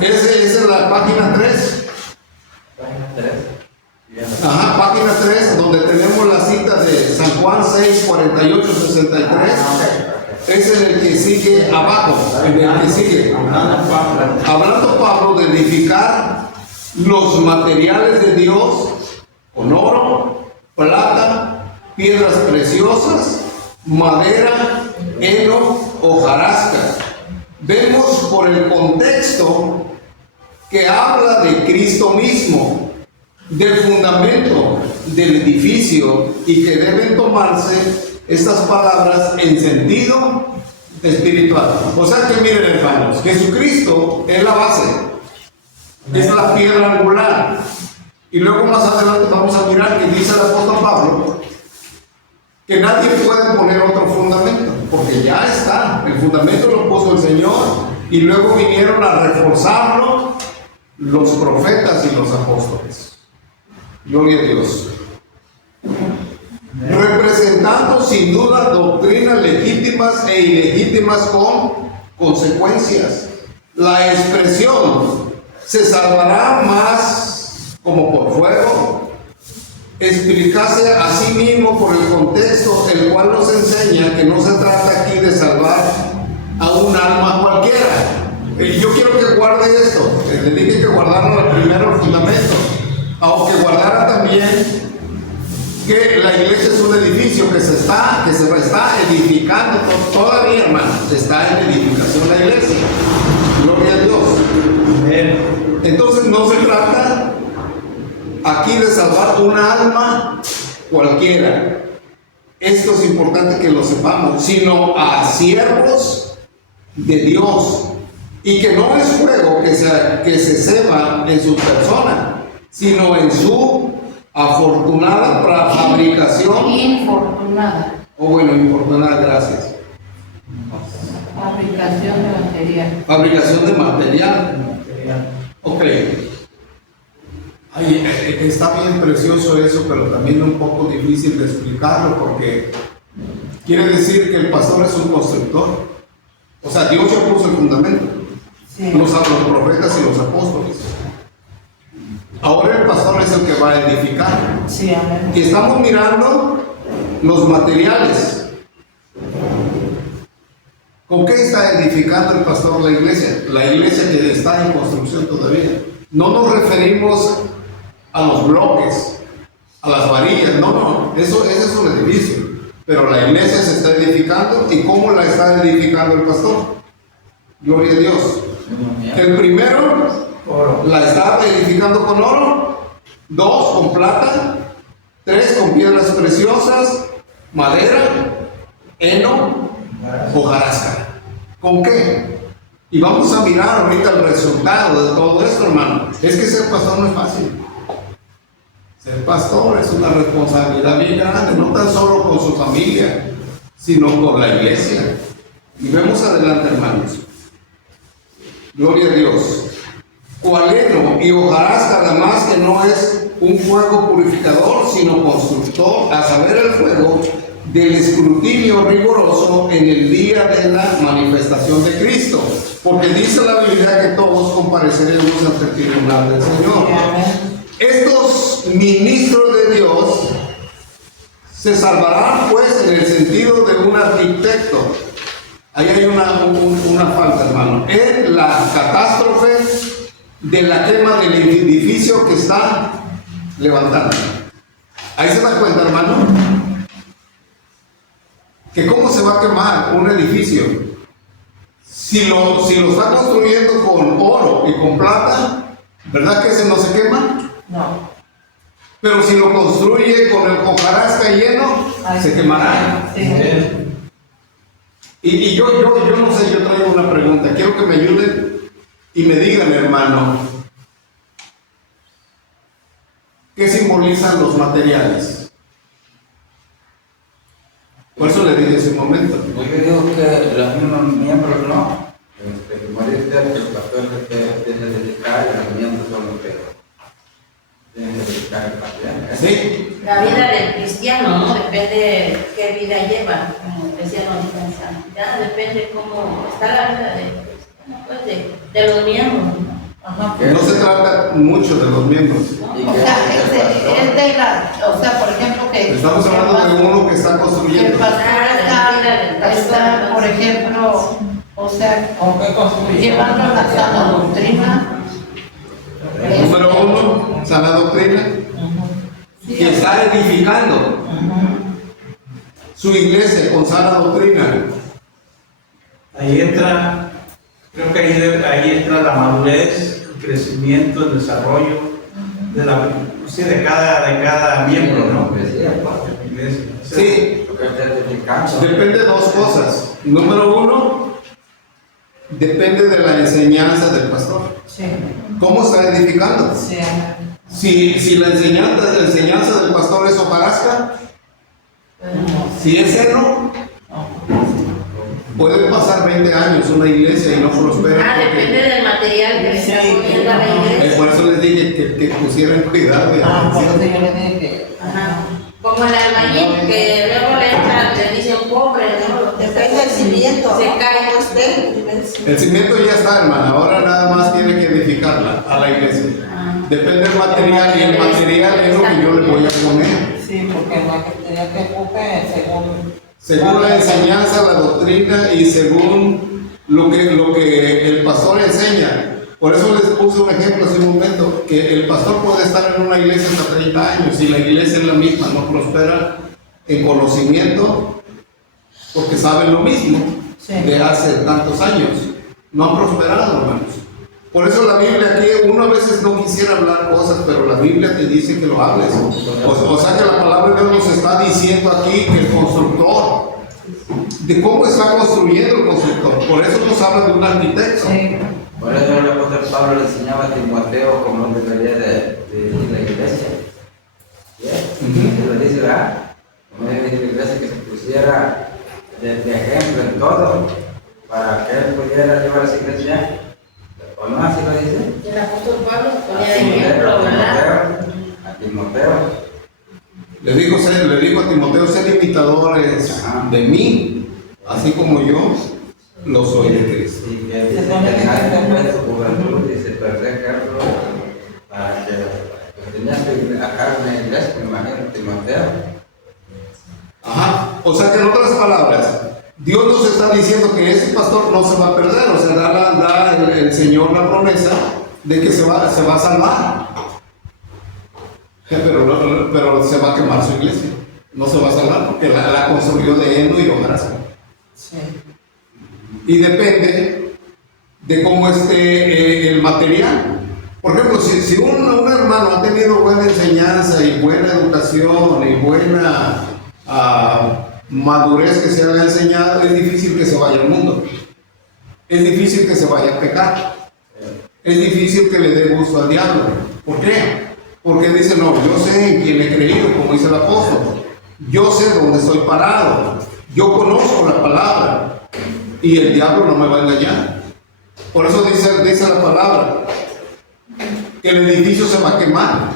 Esa es la página 3. Página 3. Ajá, página 3, donde tenemos la cita de San Juan 6, 48, 63. Es en el que sigue abajo, en el que sigue. Hablando Pablo de edificar los materiales de Dios con oro, plata, piedras preciosas, madera, heno, hojarasca. Vemos por el contexto que habla de Cristo mismo, del fundamento del edificio, y que deben tomarse estas palabras en sentido espiritual. O sea que miren, hermanos, Jesucristo es la base, es la piedra angular. Y luego más adelante vamos a mirar que dice el apóstol Pablo que nadie puede poner otro fundamento, porque ya está, el fundamento lo puso el Señor, y luego vinieron a reforzarlo los profetas y los apóstoles. Gloria a Dios. Representando sin duda doctrinas legítimas e ilegítimas con consecuencias. La expresión se salvará más como por fuego, explicarse a sí mismo por el contexto, el cual nos enseña que no se trata aquí de salvar a un alma cualquiera. Yo quiero que guarde esto. Le dije que guardara primero el fundamento, aunque guardara también que la iglesia es un edificio que se está edificando todavía, hermano. Se está en edificación la iglesia. Gloria a Dios. Entonces no se trata aquí de salvar una alma cualquiera. Esto es importante que lo sepamos, sino a siervos de Dios. Y que no es fuego que se ceba en su persona, sino en su afortunada fabricación. Infortunada. Infortunada, gracias. Fabricación de material. Fabricación de material. Ok. Está bien precioso eso, pero también un poco difícil de explicarlo, porque quiere decir que el pastor es un constructor. O sea, Dios ya puso el fundamento. Sí. Los profetas y los apóstoles. Ahora el pastor es el que va a edificar. Sí, amén. Y estamos mirando los materiales. ¿Con qué está edificando el pastor la iglesia? La iglesia que está en construcción todavía. No nos referimos a los bloques, a las varillas, no, ese es un edificio. Pero la iglesia se está edificando. ¿Y cómo la está edificando el pastor? Gloria a Dios. El primero la está edificando con oro, 2 con plata, 3 con piedras preciosas, madera, heno, hojarasca. ¿Con qué? Y vamos a mirar ahorita el resultado de todo esto, hermano. Es que ser pastor no es fácil. Ser pastor es una responsabilidad bien grande, no tan solo con su familia, sino con la iglesia. Y vemos adelante, hermanos. Gloria a Dios. Cualeno y hojarasca, además, que no es un fuego purificador, sino constructor, a saber, el fuego del escrutinio riguroso en el día de la manifestación de Cristo. Porque dice la Biblia que todos compareceremos ante el tribunal del Señor. Estos ministros de Dios se salvarán, pues, en el sentido de un arquitecto. Ahí hay una falta, hermano. En la catástrofe de la quema del edificio que está levantando. Ahí se da cuenta, hermano, que cómo se va a quemar un edificio. Si lo está construyendo con oro y con plata, ¿verdad que ese no se quema? No. Pero si lo construye con el hojarasca lleno, se quemará. Sí. Y yo no sé, yo traigo una pregunta. Quiero que me ayuden y me digan, hermano, ¿qué simbolizan los materiales? Por eso le dije hace un momento. Yo digo que los mismos miembros no. Como dice usted, que el pastor tiene que dedicar y los miembros son los que tienen que dedicar el pastor. ¿Sí? La vida del cristiano, ¿no? Depende de qué vida lleva, como decía la santidad, depende cómo está la vida del cristiano, pues de los miembros, ¿no? Ajá. No se trata mucho de los miembros. ¿No? O sea, es de la, o sea, por ejemplo, que Estamos hablando de uno que está el construyendo. pastor está, por ejemplo, o sea, ¿Con qué construir? llevando la sana doctrina. Número 1, sana doctrina. Y está edificando su iglesia con sana doctrina. Ahí entra, creo que ahí entra la madurez, el crecimiento, el desarrollo de cada miembro, ¿no? De la iglesia. Sí, Porque está edificando. depende de 2 cosas. Número 1, depende de la enseñanza del pastor. Sí. ¿Cómo está edificando? Sí. Si la enseñanza del pastor es hojarasca, si es heno, puede pasar 20 años una iglesia y no prospera. Depende del material que le está Sí, poniendo a la iglesia. Por eso les dije que pusieran cuidado. Por eso yo le dije que. Ajá. Como el albañil que luego le dicen pobre, ¿no? Depende del cimiento. Se cae. Usted. El cimiento ya está, hermano. Ahora nada más tiene que edificarla a la iglesia. Ah. Depende del material y el material es lo que yo le voy a poner. Sí, porque no es que tenía que ocupe Según la enseñanza, la doctrina y según lo que el pastor enseña. Por eso les puse un ejemplo hace un momento, que el pastor puede estar en una iglesia hasta 30 años y la iglesia es la misma, no prospera en conocimiento porque saben lo mismo de hace tantos años. No han prosperado, hermanos. Por eso la Biblia aquí, uno a veces no quisiera hablar cosas, pero la Biblia te dice que lo hables. O sea que la palabra de Dios nos está diciendo aquí que el constructor, de cómo está construyendo el constructor. Por eso nos habla de un arquitecto. Sí. Por eso el apóstol Pablo le enseñaba a Timoteo cómo debería de dirigir la iglesia. Él lo dice, ¿verdad? Como debe dirigir la iglesia, que se pusiera de ejemplo en todo, para que él pudiera llevar a esa iglesia. ¿O no así lo dice? El apóstol Pablo ponía de ejemplo, ¿verdad? A Timoteo. Le digo a Timoteo, ser imitadores de mí, así como yo lo soy de Cristo. Y que dice que nadie puede su juventud y se perfecta para que tenías que acá en la iglesia, me imagino, Timoteo. Ajá. O sea que en otras palabras, Dios nos está diciendo que ese pastor no se va a perder. O sea, da el Señor la promesa de que se va a salvar. Pero se va a quemar su iglesia. No se va a salvar porque la construyó de heno y hojarasca. Sí. Y depende de cómo esté el material. Por ejemplo, si un hermano ha tenido buena enseñanza y buena educación y buena madurez que se le ha enseñado, es difícil que se vaya al mundo. Es difícil que se vaya a pecar. Es difícil que le dé gusto al diablo. ¿Por qué? Porque dice, no, yo sé en quién he creído, como dice el apóstol. Yo sé dónde estoy parado. Yo conozco la palabra. Y el diablo no me va a engañar. Por eso dice la palabra que el edificio se va a quemar.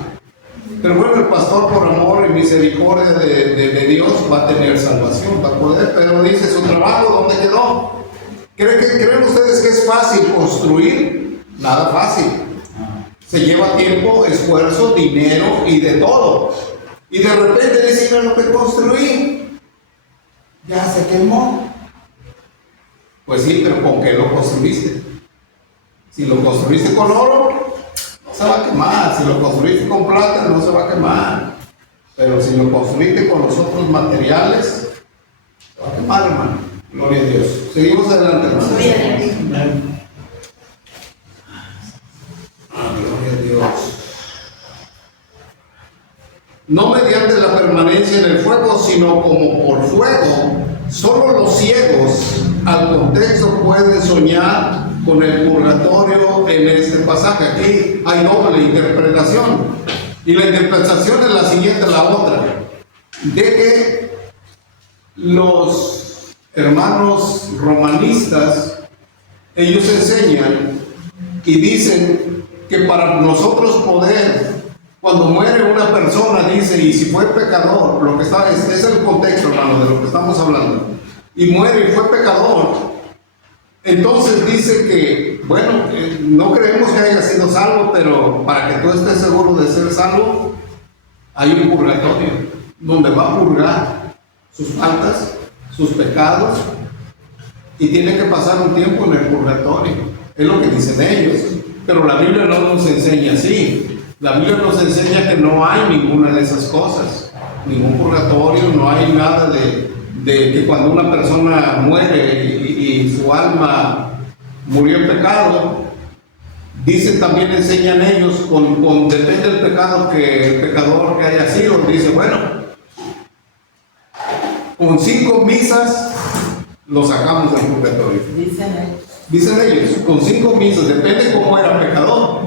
Pero bueno, el pastor por amor y misericordia de Dios va a tener salvación, va a poder. Pero dice, su trabajo, ¿dónde quedó? ¿Creen ustedes que es fácil construir? Nada fácil. Se lleva tiempo, esfuerzo, dinero y de todo. Y de repente dicen, lo que construí ya se quemó. Pues sí, pero ¿con qué lo construiste? Si lo construiste con oro, no se va a quemar. Si lo construiste con plata, no se va a quemar. Pero si lo construiste con los otros materiales, se va a quemar, hermano. Gloria a Dios. Seguimos adelante, hermano. Gloria a Dios. No mediante la permanencia en el fuego, sino como por fuego. Solo los ciegos al contexto pueden soñar con el purgatorio en este pasaje. Aquí hay doble interpretación. Y la interpretación es la siguiente, la otra. De que los hermanos romanistas, ellos enseñan y dicen que para nosotros poder, cuando muere una persona, dice, y si fue pecador, lo que está, es el contexto, hermano, de lo que estamos hablando, y muere y fue pecador, entonces dice que, bueno, no creemos que haya sido salvo, pero para que tú estés seguro de ser salvo, hay un purgatorio, donde va a purgar sus faltas, sus pecados, y tiene que pasar un tiempo en el purgatorio, es lo que dicen ellos, pero la Biblia no nos enseña así. La Biblia nos enseña que no hay ninguna de esas cosas, ningún purgatorio, no hay nada de que cuando una persona muere y su alma murió en pecado, dicen también, enseñan ellos, depende del pecado que el pecador que haya sido, dice, bueno, con 5 misas lo sacamos del purgatorio. Dicen ellos, con 5 misas, depende cómo era pecador.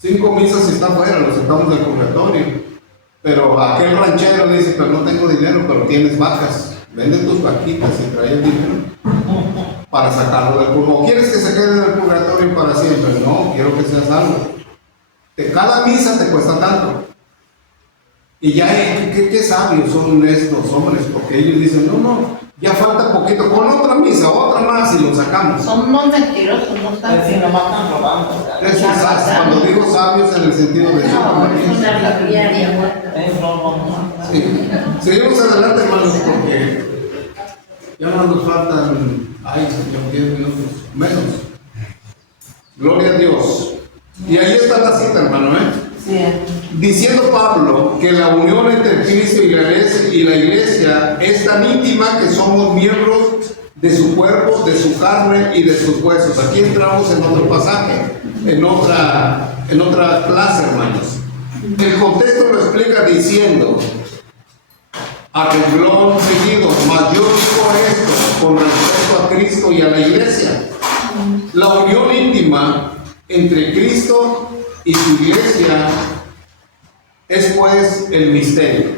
5 misas si está fuera, lo sacamos del purgatorio. Pero aquel ranchero dice, pero no tengo dinero, pero tienes vacas. Vende tus vaquitas y trae el dinero para sacarlo del purgatorio. ¿O quieres que se quede en el purgatorio para siempre? No, quiero que sea salvo. Cada misa te cuesta tanto. Y ya, qué sabios son estos hombres, porque ellos dicen, no, Ya falta poquito, con otra misa, otra más y lo sacamos. Son unos mentirosos, no Al saben. fin nomás están robando. Eso es cuando digo sabios en el sentido de Una familia de muerta. Es robo, ¿no? Sí. Seguimos adelante, hermanos, porque ya no nos faltan, ay, Señor, 10 minutos, menos. Gloria a Dios. Y ahí está la cita, hermano, Sí. Diciendo Pablo que la unión entre Cristo y la iglesia es tan íntima que somos miembros de su cuerpo, de su carne y de sus huesos. Aquí entramos en otro pasaje, en otra clase, hermanos. El contexto lo explica diciendo, a renglón seguido, mas yo digo esto con respecto a Cristo y a la iglesia. La unión íntima entre Cristo y su iglesia es pues el misterio.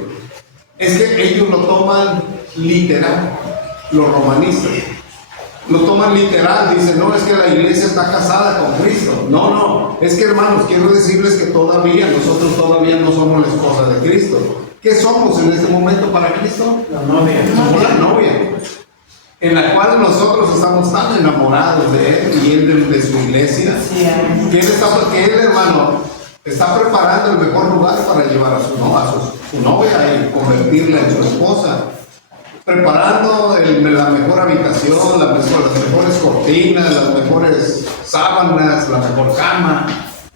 Es que ellos lo toman literal, los romanistas. Lo toman literal, dicen, no, es que la iglesia está casada con Cristo. No, es que hermanos, quiero decirles que nosotros todavía no somos la esposa de Cristo. ¿Qué somos en este momento para Cristo? La novia. Somos la novia, en la cual nosotros estamos tan enamorados de Él y Él de su iglesia, Sí. que él, hermano, está preparando el mejor lugar para llevar a su novia y convertirla en su esposa. Preparando la mejor habitación, las mejores cortinas, las mejores sábanas, la mejor cama,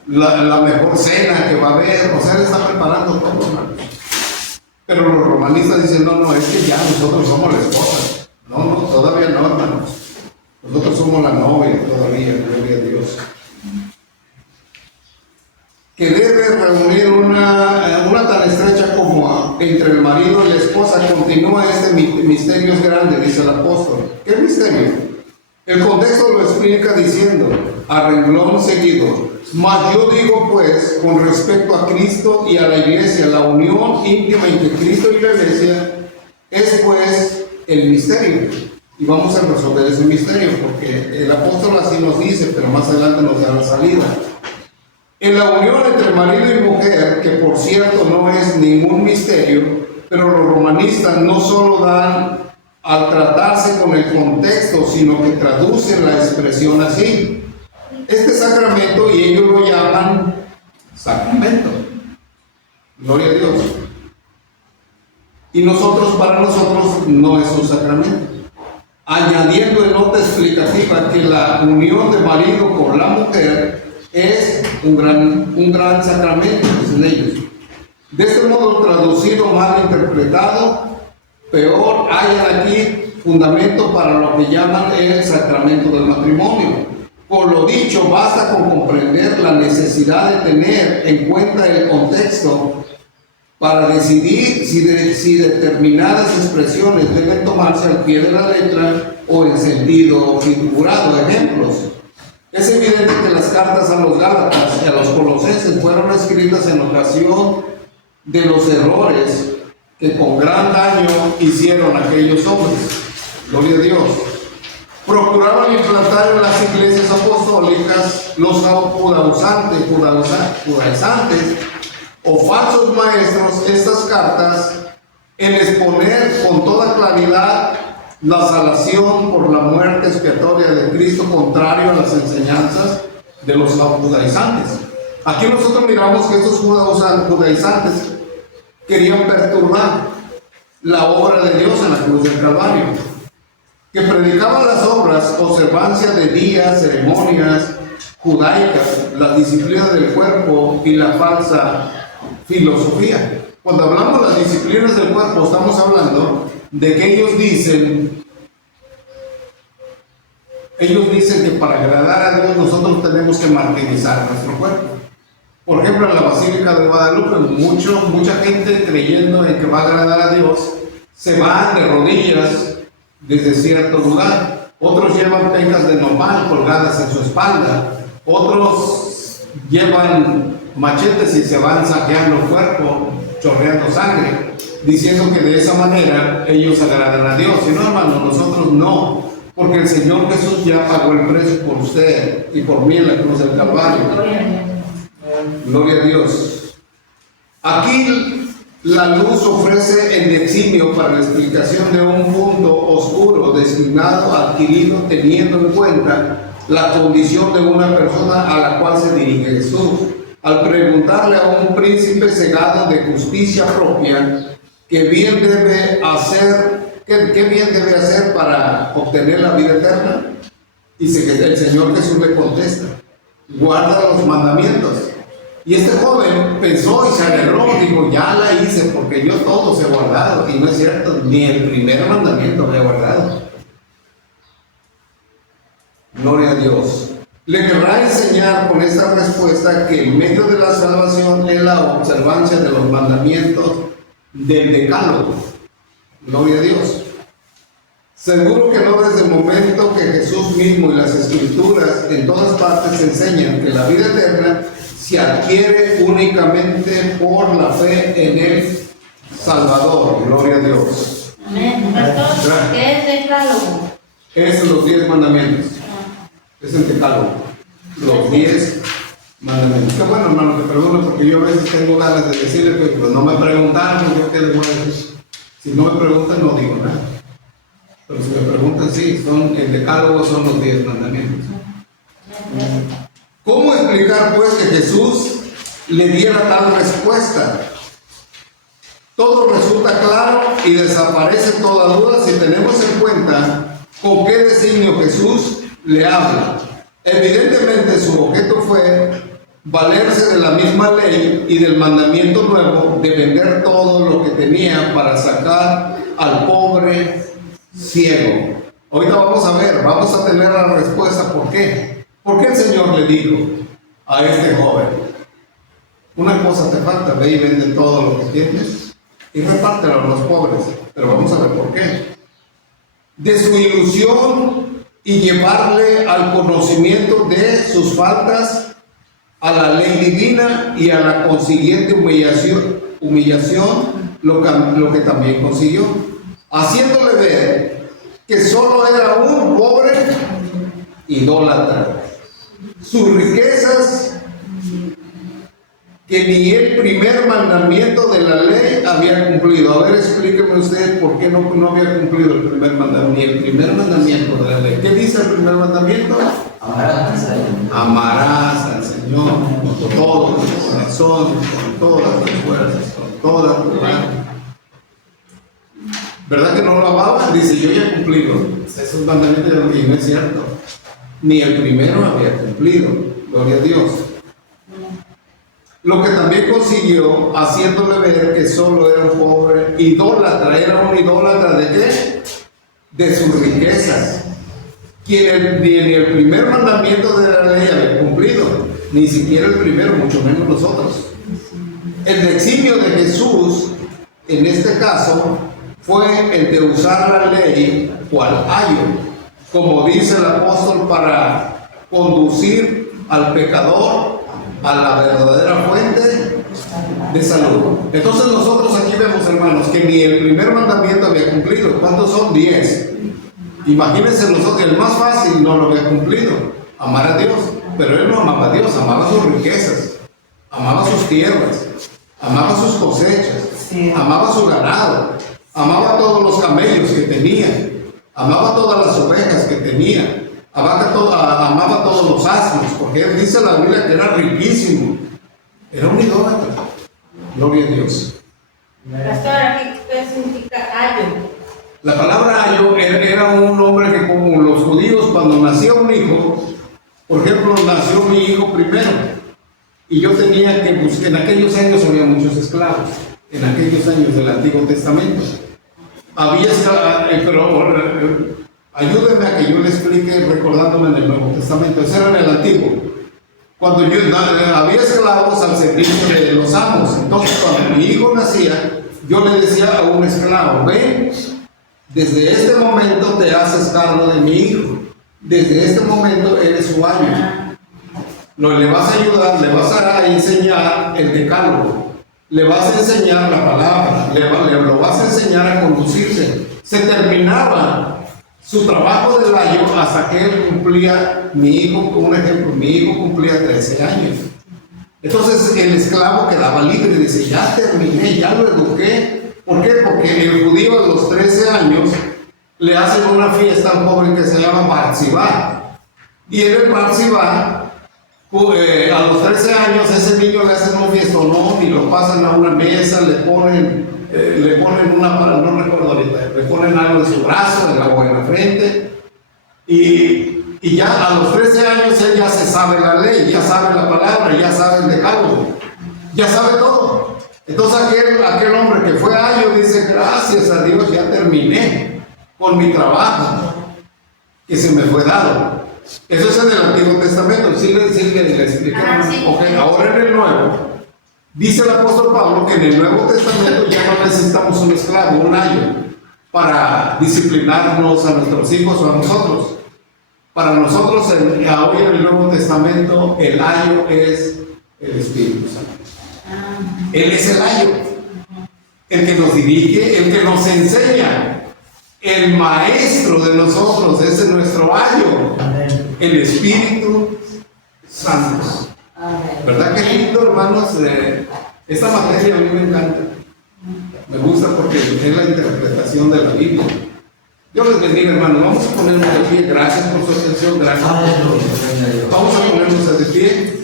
la mejor cena que va a haber. O sea, él está preparando todo, hermano. Pero los romanistas dicen, no, es que ya nosotros somos la esposa. No, todavía no, hermanos. Nosotros somos la novia todavía, gloria a Dios. Que debe reunir una tan estrecha como entre el marido y la esposa. Continúa este misterio es grande, dice el apóstol. ¿Qué misterio? El contexto lo explica diciendo, a renglón seguido, mas yo digo pues, con respecto a Cristo y a la iglesia, la unión íntima entre Cristo y la iglesia es pues el misterio. Y vamos a resolver ese misterio, porque el apóstol así nos dice, pero más adelante nos da la salida. En la unión entre marido y mujer, que por cierto no es ningún misterio, pero los romanistas no solo dan al tratarse con el contexto, sino que traducen la expresión así. Este sacramento, y ellos lo llaman sacramento. Gloria a Dios. Y para nosotros no es un sacramento. Añadiendo en nota explicativa que la unión de marido con la mujer es un gran sacramento, dicen ellos. De este modo, traducido, mal interpretado, peor, hayan aquí fundamento para lo que llaman el sacramento del matrimonio. Por lo dicho, basta con comprender la necesidad de tener en cuenta el contexto para decidir si determinadas expresiones deben tomarse al pie de la letra o en sentido figurado. Ejemplos. Es evidente que las cartas a los Gálatas y a los Colosenses fueron escritas en ocasión de los errores que con gran daño hicieron aquellos hombres. Gloria a Dios. Procuraban implantar en las iglesias apostólicas los judaizantes o falsos maestros estas cartas en exponer con toda claridad la salvación por la muerte expiatoria de Cristo, contrario a las enseñanzas de los judaizantes. Aquí nosotros miramos que estos judaizantes querían perturbar la obra de Dios en la cruz del Calvario, que predicaban las obras, observancia de días, ceremonias judaicas, la disciplina del cuerpo y la falsa filosofía. Cuando hablamos de las disciplinas del cuerpo, estamos hablando de que ellos dicen que para agradar a Dios nosotros tenemos que martirizar nuestro cuerpo. Por ejemplo, en la Basílica de Guadalupe, mucha gente creyendo en que va a agradar a Dios, se van de rodillas desde cierto lugar. Otros llevan pencas de nopal colgadas en su espalda. Otros llevan machetes y se van saqueando el cuerpo, chorreando sangre, diciendo que de esa manera ellos agradan a Dios. Y no, hermano, nosotros no, porque el Señor Jesús ya pagó el precio por usted y por mí en la cruz del Calvario. Gloria a Dios. Aquí La luz ofrece el eximio para la explicación de un punto oscuro designado, adquirido, teniendo en cuenta la condición de una persona a la cual se dirige Jesús. Al preguntarle a un príncipe cegado de justicia propia qué bien debe hacer para obtener la vida eterna, dice que el Señor Jesús le contesta: guarda los mandamientos. Y este joven pensó y se alegró, dijo: ya la hice porque yo todos he guardado. Y no es cierto, ni el primer mandamiento había guardado. Gloria a Dios. Le querrá enseñar con esta respuesta que el medio de la salvación es la observancia de los mandamientos del decálogo. Gloria a Dios. Seguro que no desde el momento que Jesús mismo y las Escrituras en todas partes enseñan que la vida eterna se adquiere únicamente por la fe en el Salvador. Gloria a Dios. Amén. Pastor, ¿qué es decálogo? Es los 10 mandamientos. Es el decálogo. Los 10 mandamientos. Qué bueno, hermano, te pregunto porque yo a veces tengo ganas de decirle, pues no me preguntaron, yo qué les voy a decir. Si no me preguntan, no digo nada. Pero si me preguntan, sí, el decálogo son los 10 mandamientos. ¿Cómo explicar pues que Jesús le diera tal respuesta? Todo resulta claro y desaparece toda duda si tenemos en cuenta con qué designio Jesús le habla. Evidentemente su objeto fue valerse de la misma ley y del mandamiento nuevo de vender todo lo que tenía para sacar al pobre ciego. Ahorita vamos a tener la respuesta por qué. ¿Por qué el Señor le dijo a este joven: una cosa te falta, ve y vende todo lo que tienes y repártelo a los pobres? Pero vamos a ver por qué. De su ilusión y llevarle al conocimiento de sus faltas, a la ley divina y a la consiguiente humillación, lo que también consiguió, haciéndole ver que solo era un pobre idólatra. Sus riquezas, que ni el primer mandamiento de la ley había cumplido. A ver, explíqueme usted por qué no había cumplido el primer mandamiento, ni el primer mandamiento de la ley. ¿Qué dice el primer mandamiento? Amarás al Señor con todo tu corazón, con todas tus fuerzas, con toda tu alma. ¿Verdad que no lo amaban? Dice: yo ya he cumplido. Es un mandamiento de la ley, no es cierto. Ni el primero había cumplido. Gloria a Dios. Lo que también consiguió, haciéndole ver que solo era un pobre idólatra. ¿Era un idólatra de qué? De sus riquezas. Quien ni el primer mandamiento de la ley había cumplido, ni siquiera el primero, mucho menos nosotros. El eximio de Jesús, en este caso, fue el de usar la ley cual ayo, como dice el apóstol, para conducir al pecador a la verdadera fuente de salud. Entonces nosotros aquí vemos, hermanos, que ni el primer mandamiento había cumplido. ¿Cuántos son? 10. Imagínense nosotros, el más fácil no lo había cumplido, amar a Dios. Pero él no amaba a Dios, amaba sus riquezas, amaba sus tierras, amaba sus cosechas, amaba su ganado, amaba todos los camellos que tenía, amaba todas las ovejas que tenía, amaba todos los asnos, porque él dice en la Biblia que era riquísimo. Era un idólatra. Gloria a Dios. Pastor, ¿qué significa ayo? La palabra ayo era un hombre que, como los judíos, cuando nacía un hijo, por ejemplo, nació mi hijo primero, y yo tenía que buscar. En aquellos años había muchos esclavos, en aquellos años del Antiguo Testamento. Había pero ayúdenme a que yo le explique recordándome en el Nuevo Testamento. Ese era en el Antiguo. Cuando había esclavos al servicio de los amos. Entonces, cuando mi hijo nacía, yo le decía a un esclavo: ven, desde este momento te haces cargo de mi hijo. Desde este momento eres su ayo. Le vas a ayudar, le vas a enseñar el decálogo, le vas a enseñar la palabra, lo vas a enseñar a conducirse. Se terminaba su trabajo del ayo hasta que él cumplía, mi hijo, un ejemplo, mi hijo cumplía 13 años. Entonces el esclavo quedaba libre, dice, ya terminé, ya lo eduqué. ¿Por qué? Porque el judío a los 13 años le hacen una fiesta a un joven que se llama Barzibá. Y en el Barzibá, a los 13 años, ese niño le hacen un fiestonón y lo pasan a una mesa, le ponen una, no recuerdo ahorita, le ponen algo en su brazo, en la frente. Y ya a los 13 años él ya se sabe la ley, ya sabe la palabra, ya sabe el decálogo, ya sabe todo. Entonces aquel hombre que fue ayo dice, gracias a Dios ya terminé con mi trabajo que se me fue dado. Eso es en el Antiguo Testamento, sí le explicaron. Sí. Okay, ahora en el Nuevo, dice el apóstol Pablo que en el Nuevo Testamento ya no necesitamos un esclavo, un ayo, para disciplinarnos a nuestros hijos o a nosotros. Para nosotros, hoy en el Nuevo Testamento, el ayo es el Espíritu Santo. Él es el ayo, el que nos dirige, el que nos enseña, el maestro de nosotros, ese es nuestro ayo, el Espíritu Santo. ¿Verdad que lindo, hermanos? Esta materia a mí me encanta. Me gusta porque es la interpretación de la Biblia. Dios les bendiga, hermanos. Vamos a ponernos de pie. Gracias por su atención. Gracias por su... Vamos a ponernos de pie.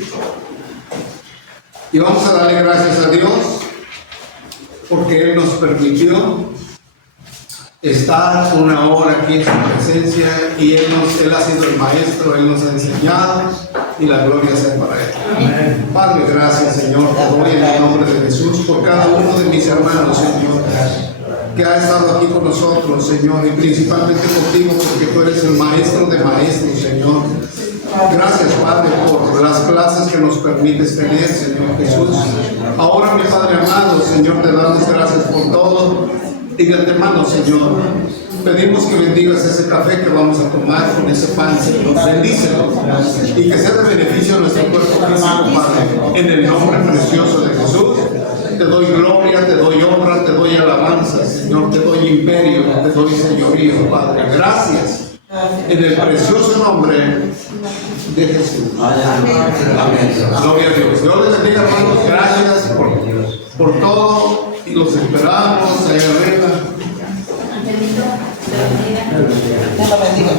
Y vamos a darle gracias a Dios porque Él nos permitió estar una hora aquí en su presencia y Él ha sido el maestro, Él nos ha enseñado y la gloria sea para Él. Amén. Padre, gracias, Señor, te doy en el nombre de Jesús por cada uno de mis hermanos, Señor, que ha estado aquí con nosotros, Señor, y principalmente contigo porque tú eres el maestro de maestros, Señor. Gracias, Padre, por las clases que nos permites tener, Señor Jesús. Ahora, mi Padre amado, Señor, te damos gracias por todo. Y de antemano, Señor, pedimos que bendigas ese café que vamos a tomar con ese pan, Señor. Bendícelo y que sea de beneficio a nuestro cuerpo físico, Padre. En el nombre precioso de Jesús, te doy gloria, te doy honra, te doy alabanza, Señor. Te doy imperio, te doy señorío, Padre. Gracias. En el precioso nombre de Jesús. Amén. Gloria a Dios. Dios les bendiga, hermanos. Gracias por todo. Y los esperamos allá arriba. Angelito, te bendiga. Dios la bendiga.